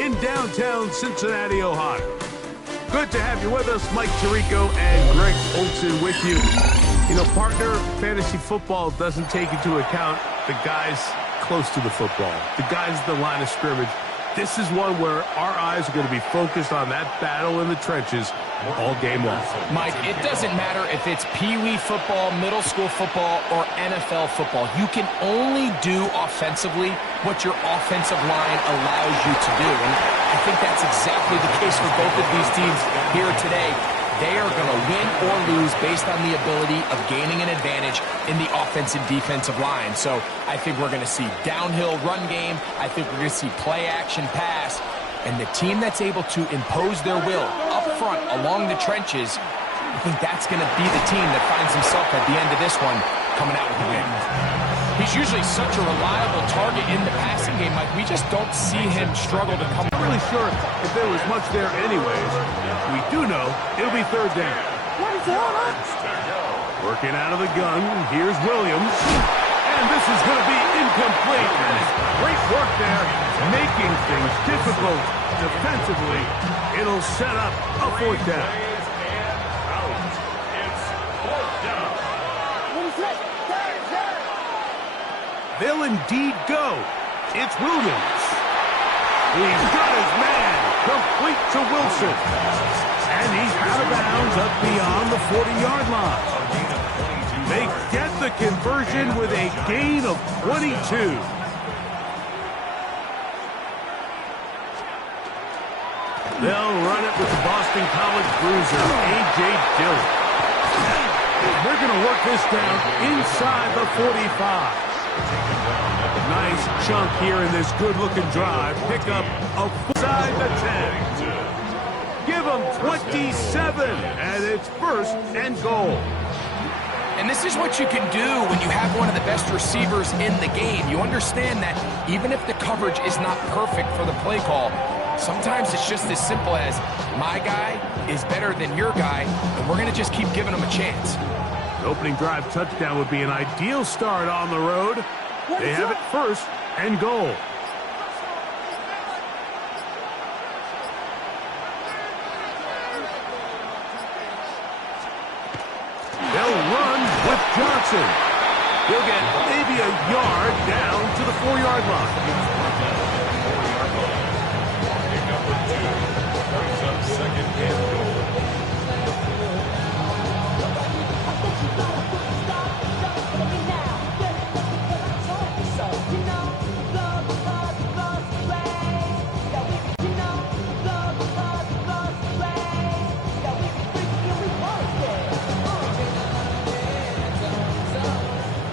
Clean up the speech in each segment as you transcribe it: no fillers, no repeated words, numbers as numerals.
in downtown Cincinnati, Ohio. Good to have you with us. Mike Tirico and Greg Olson with you. You know, partner, fantasy football doesn't take into account the guys close to the football, the guys at the line of scrimmage. This is one where our eyes are going to be focused on that battle in the trenches all game long. Mike, it doesn't matter if it's Pee-wee football, middle school football, or NFL football. You can only do offensively what your offensive line allows you to do. And I think that's exactly the case for both of these teams here today. They are going to win or lose based on the ability of gaining an advantage in the offensive defensive line. So I think we're going to see downhill run game. I think we're going to see play action pass. And the team that's able to impose their will up front along the trenches, I think that's going to be the team that finds himself at the end of this one coming out with the win. He's usually such a reliable target in the passing game, Mike. We just don't see him struggle to come. I'm not really sure if there was much there anyways. We do know it'll be third down. Working out of the gun, here's Williams. And this is going to be incomplete. Great work there, making things difficult defensively. It'll set up a fourth down. They'll indeed go. It's Williams. He's got his man. Complete to Wilson. And he's out of bounds up beyond the 40-yard line. They get the conversion with a gain of 22. They'll run it with the Boston College bruiser, A.J. Dillon. They're going to work this down inside the 45. Nice chunk here in this good-looking drive. Pick up inside the 10. Give them 27, and it's first and goal. And this is what you can do when you have one of the best receivers in the game. You understand that even if the coverage is not perfect for the play call, sometimes it's just as simple as my guy is better than your guy, and we're going to just keep giving him a chance. The opening drive touchdown would be an ideal start on the road. They have it first and goal. They'll run with Johnson. He'll get maybe a yard down to the 4-yard line.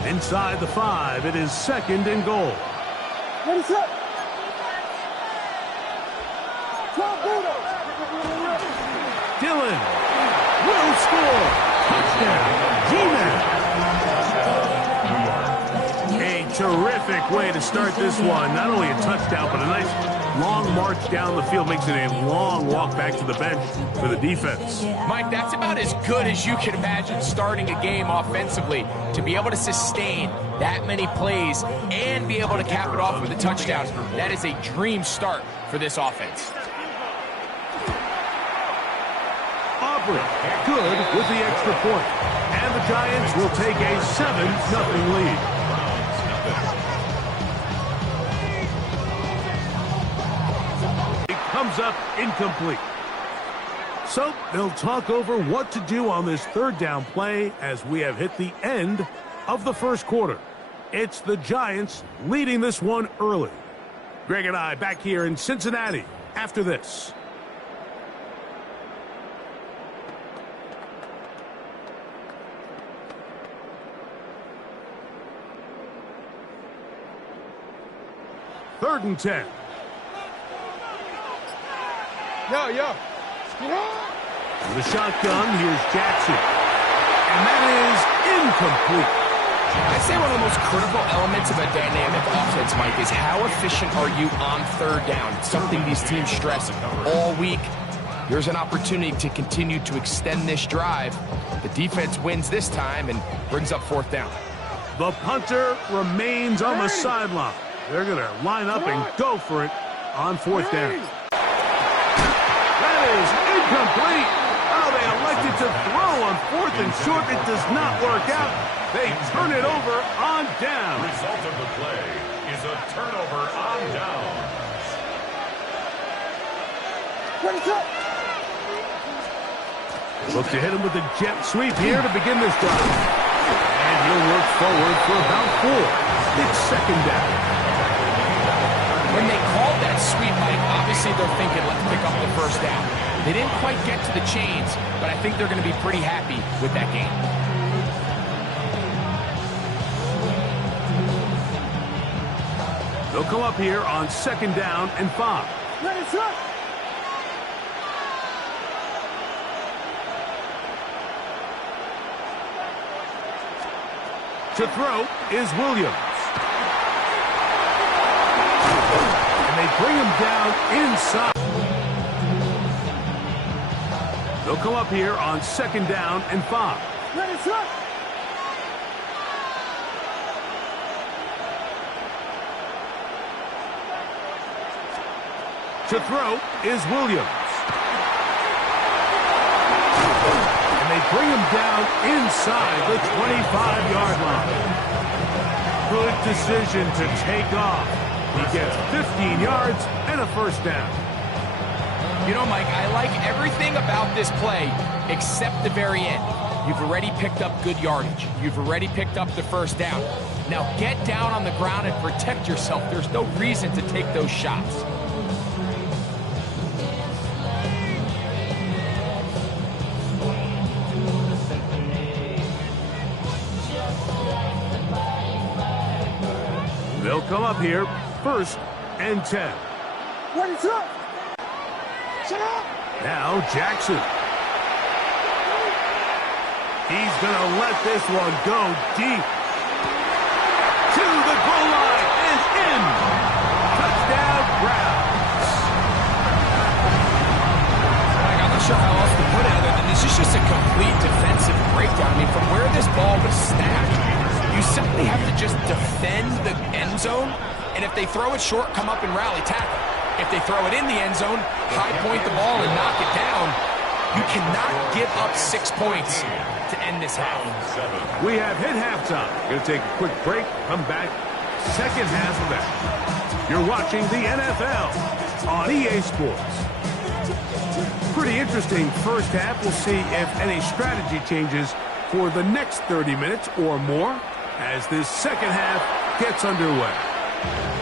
Inside the 5, it is second and goal. What is up? Dillon will score. Touchdown, G-Man. A terrific way to start this one. Not only a touchdown, but a nice long march down the field. Makes it a long walk back to the bench for the defense. Mike, that's about as good as you can imagine starting a game offensively. To be able to sustain that many plays and be able to cap it off with a touchdown, that is a dream start for this offense. Aubrey, good with the extra point. And the Giants will take a 7-0 lead. It comes up incomplete. So they'll talk over what to do on this third down play as we have hit the end of the first quarter. It's the Giants leading this one early. Greg and I back here in Cincinnati after this. Third and 10. Yo. The shotgun, here's Jackson. And that is incomplete. I'd say one of the most critical elements of a dynamic offense, Mike, is how efficient are you on third down. It's something these teams stress all week. Here's an opportunity to continue to extend this drive. The defense wins this time and brings up fourth down. The punter remains on the sideline. They're going to line up and go for it on 4th down. That is incomplete. Oh, they elected to throw on 4th and short. It does not work out. They turn it over on down. Result of the play is a turnover on down. Look to hit him with a jet sweep here to begin this drive. And he'll work forward for about 4. It's 2nd down. When they called that sweep, Mike, obviously they're thinking, let's pick up the 1st down. They didn't quite get to the chains, but I think they're going to be pretty happy with that game. They'll come up here on 2nd down and 5. To throw is Williams. And they bring him down inside. They'll come up here on 2nd down and 5. To throw is Williams. And they bring him down inside the 25-yard line. Good decision to take off. He gets 15 yards and a 1st down. You know, Mike, I like everything about this play except the very end. You've already picked up good yardage. You've already picked up the 1st down. Now get down on the ground and protect yourself. There's no reason to take those shots. They'll come up here 1st and 10. Now Jackson. He's going to let this one go deep. To the goal line and in. Touchdown, Browns. I'm not sure how else to put it other than this is just a complete defensive breakdown. I mean, from where this ball was snapped, you simply have to just defend the end zone, and if they throw it short, come up and rally tackle. If they throw it in the end zone, high point the ball and knock it down. You cannot give up 6 points to end this half. We have hit halftime. Going to take a quick break. Come back. 2nd half of that. You're watching the NFL on EA Sports. Pretty interesting 1st half. We'll see if any strategy changes for the next 30 minutes or more as this 2nd half gets underway.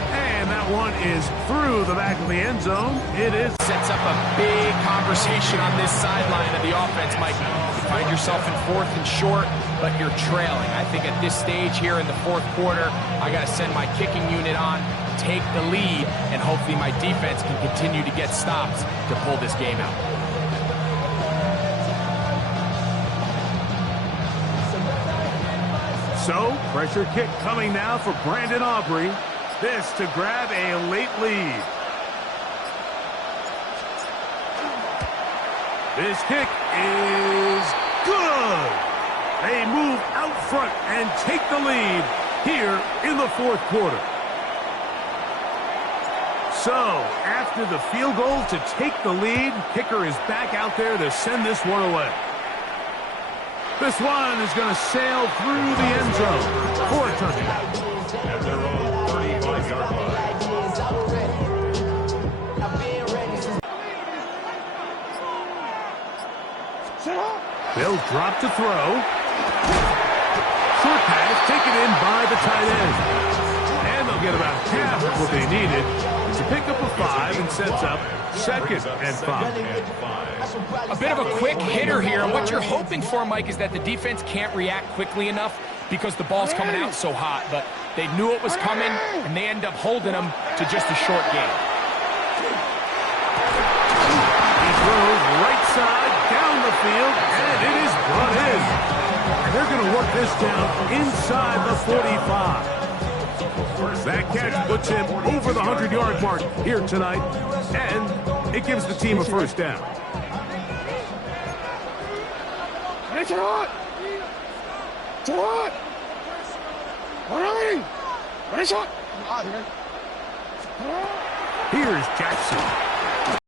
And that one is through the back of the end zone. It is. Sets up a big conversation on this sideline of the offense, Mike. You find yourself in 4th and short, but you're trailing. I think at this stage here in the 4th quarter, I got to send my kicking unit on, take the lead, and hopefully my defense can continue to get stops to pull this game out. So, pressure kick coming now for Brandon Aubrey. This to grab a late lead. This kick is good. They move out front and take the lead here in the 4th quarter. So, after the field goal to take the lead, kicker is back out there to send this one away. This one is going to sail through the end zone for a touchdown. At their own 35-yard line. They'll drop to throw. Short pass taken in by the tight end. And they'll get about half of what they needed to pick up a 5 and sets up 2nd and 5. A bit of a quick hitter here, and what you're hoping for, Mike, is that the defense can't react quickly enough because the ball's coming out so hot, but they knew it was coming, and they end up holding them to just a short game. He throws right side down the field, and it is brought in. And they're going to work this down inside the 45. That catch puts him over the 100-yard mark here tonight, and it gives the team a 1st down. It's hot! It's hot! Alright! It's hot! Here's Jackson.